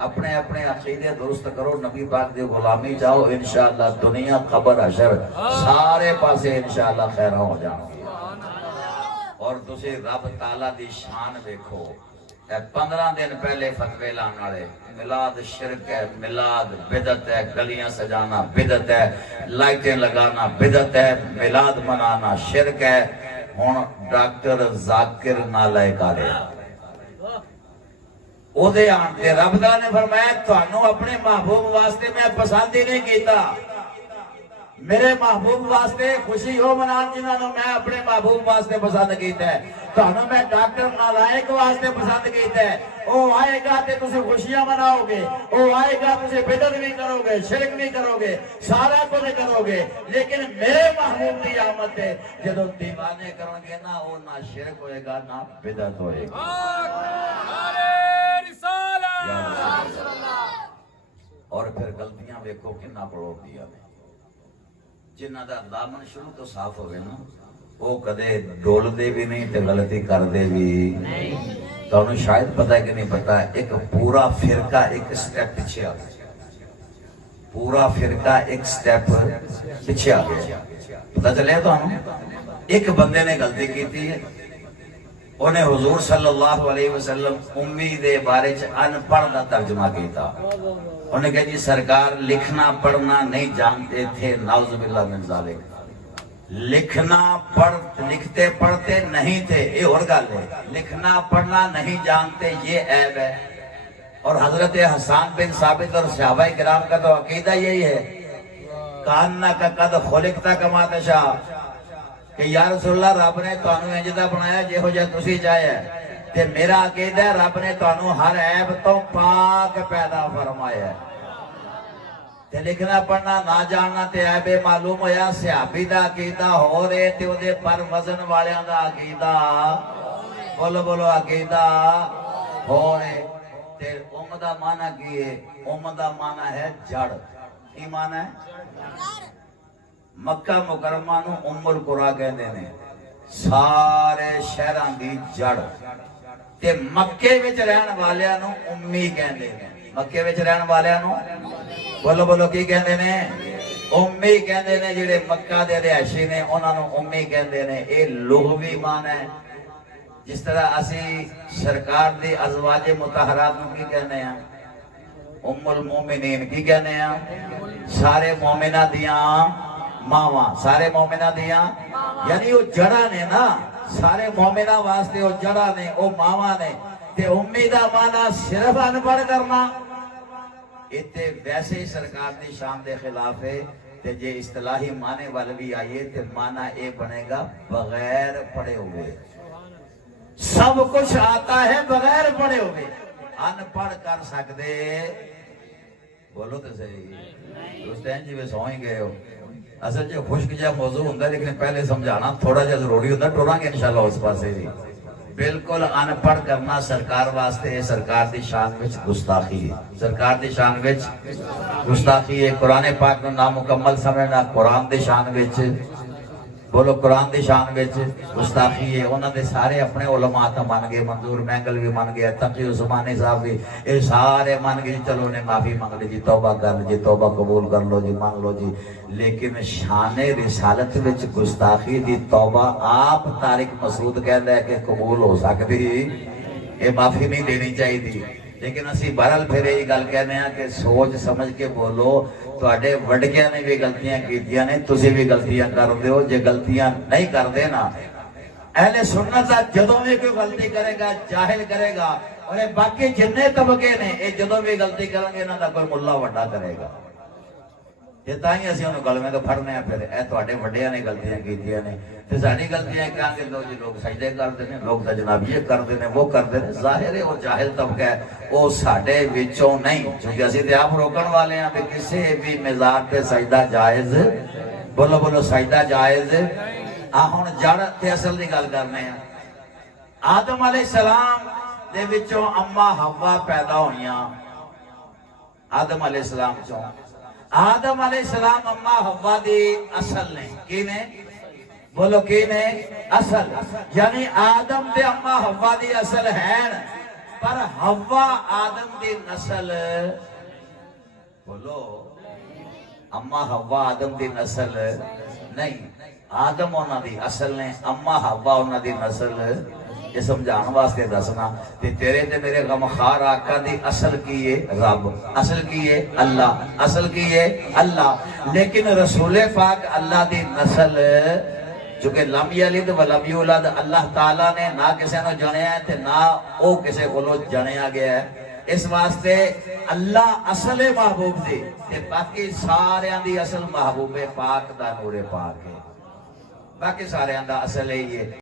अपने अपने अकीदे दुरुस्त करो, नबी पाक दी गुलामी जाओ, इंशाअल्लाह दुनिया खबर हशर सारे पासे इंशाअल्लाह खैर हो जाएंगे। और तुसी रब ताला दी शान देखो, 15 दिन पहले फतवे लाने वाले मिलाद शिरक है, मिलाद बिदत है, गलियां सजाना बिदत है, लाइटें लगाना बिदत है, मिलाद मनाना शिरक है। हुण डॉक्टर जाकिर नालायक आ रहे ओदे आन ते रब दा ने फरमाया तुहानू अपने महबूब वास्ते मैं पसंद ही नहीं कीता, मेरे महबूब वास्ते खुशी हो मनान जिन्होंने मैं अपने महबूब वास्ते पसंद कीता है, तुहानू मैं डॉक्टर नालायक वास्ते पसंद कीता है। ओ आएगा ते तुसी खुशियां मनाओगे, ओ आएगा तुसी बिदत भी करोगे, शिरक भी करोगे, सारा कुछ करोगे, लेकिन मेरे महबूब की आमद है जदों दीवाने करोगे ना, वो ना शिरक होएगा ना बिदत होएगी। और फिर गलतियां वेखो किन्ना पड़ो दिया जिन्हां दा दामन शुरू तो साफ होवे ना, वो कदे डोलदे भी नहीं ते गलती करदे भी नहीं। तो शायद पता है कि नहीं पता, एक पूरा फिरका एक स्टेप पीछे आ गया, पूरा फिरका एक स्टेप पीछे आ गया। पता चले तो एक बंदे ने गलती की थी, उन्हें हुजूर सल्लल्लाहु अलैहि वसल्लम उम्मी दे बारे च अनपढ़ का तर्जमा किया। उन्हें कहा जी सरकार लिखना पढ़ना नहीं जानते थे, नाउजुबिल्लाह मिन ज़ालिक, लिखते पढ़ते नहीं थे, ये और गल है, लिखना पढ़ना नहीं जानते ये ऐब है। और हजरत हसन बिन साबित और सहाबा किराम का तो अकीदा यही है, कान्ना का कद खुलिकता कमा तशा, कि या रसूलल्लाह रब ने तुहानू इंज दा बनाया जिहो जिहा तुसीं चाहे, ते मेरा अकीदा है रब ने तुहानू हर ऐब तो पाक पैदा फरमाया। ते लिखना पढ़ना ना जानना ते ऐबे मालूम होया, सहाबी दा अकीदा हो रहे ते ओदे पर वजन वालियां दा अकीदा, बोलो बोलो अकीदा हो रहे। ते उम दा माना की है? उम दा माना है जड़। की माना है? मक्का मुकरमा नू उम्मुल कुरा कहते ने, सारे शहरां दी जड़। ते मक्के विच रहन वालियां नू उम्मी कहते ने, मक्के विच रहन वालियां नू बोलो बोलो की कहते ने? उम्मी कहते ने। जिहड़े मक्का दे रिहायशी ने उन्हां नू उम्मी कहते ने। ये लुग़वी माना है। जिस तरह असी सरकार दी अज़वाजे मुतहरात नू की कहने आ? उम्मुल मोमिनीन। की कहने आ? सारे मोमिना दियां मावा, सारे मोमिना दिया, यानी वो जड़ा ने ना, सारे मोमिना वास्ते वो जड़ा ने, वो मावा ने। ते उम्मीदा माना सिर्फ अनपढ़ करना, इतने वैसे ही सरकार की शान के खिलाफ है। ते जे इस्तिलाही माने वाले भी आइए तो माना ये बनेगा बगैर पढ़े हुए। सब कुछ आता है बगैर पढ़े हुए, अनपढ़ कर सकते? बोलो तो सही। उस टाइम जिवे सौ ही गए हो। असल जो खुश्क जहा मौजू होंगे, लेकिन पहले समझाना थोड़ा जहा जरूरी होता। टुरांगे इंशाल्लाह उस पासे भी। बिल्कुल अनपढ़ करना सरकार वास्ते सरकार की शान विच गुस्ताखी है, सरकार की शान विच गुस्ताखी है। कुरान पाक में नामुकम्मल समझना कुरान की शान विच, बोलो कुरान की शान विच गुस्ताखी है। उन्होंने सारे अपने उलमा तो मन गए, मंजूर महंगल भी मन गया, तकी उस्मानी साहब भी, ये सारे मन गए। चलो ने माफी मांग ली जी, तौबा कर ली जी, तौबा कबूल कर लो जी, मान लो जी। लेकिन शाने रिसालत विच गुस्ताखी दी तौबा आप तारिक मसूद कहता है कि कबूल हो सकती, ये माफी नहीं देनी चाहिए। लेकिन असी बहरल फिर यही गल कहने कि सोच समझ के बोलो। तुहाडे वड्डियां ने भी गलतियां कीतियां ने, तुसी भी गलतियां करदे हो। जे गलतियां नहीं करदे ना, अहले सुन्नत दा जदों भी कोई गलती करेगा जाहिल करेगा, और बाकी जिन्ने तबके ने ये जदों भी गलती करेंगे इन्हां दा कोई मुल्ला वड्डा करेगा। ये ताई असीं उन्हें गलवे तो फड़ने हैं। फिर यह तुहाडे वड्डियां ने गलतियां कीतियां ने ते साडी गलतियां कहांगे लो जी लोग सजदे करदे ने, लोग तो जनाब ये करदे ने, वो करदे ने। जाहिर है वो जाहिल तबका है, वो साडे विचों नहीं, क्योंकि असीं ते आप रोकण वाले हैं कि किसी भी मिजाज पे सजदा जायज, बोलो बोलो सजदा जायज। आ हुण जड़ ते असल दी गल करने हैं। आदम अलैहिस्सलाम दे विचों अम्मा हवा पैदा होईयां, आदम अलैहिस्सलाम चों। आदम अलैहिस्सलाम अम्मा हवा दी असल ने, की ने? बोलो की ने? असल। यानी आदम ते अम्मा हवा दी असल है। पर हवा आदम दी नस्ल, बोलो अम्मा हवा आदम दी नस्ल नहीं, आदम उन्हां दी असल ने, अम्मा हवा उन्हां दी नस्ल। ये समझाने वास्ते दसना ते तेरे ते मेरे गमखार आका दी असल की है रब, असल की है अल्लाह, असल की है अल्लाह। लेकिन रसूले पाक अल्लाह दी नस्ल जो कि लम यलिद व लम यूलद, अल्लाह ताला ने ना किसी ने जणिया है ते ना वो किसी कोलों जणिया गया है। इस वास्ते अल्लाह असल महबूब दी ते बाकी सारियां दी असल महबूबे पाक दा नूरे पाक है, बाकी सारियां दा असल ही है।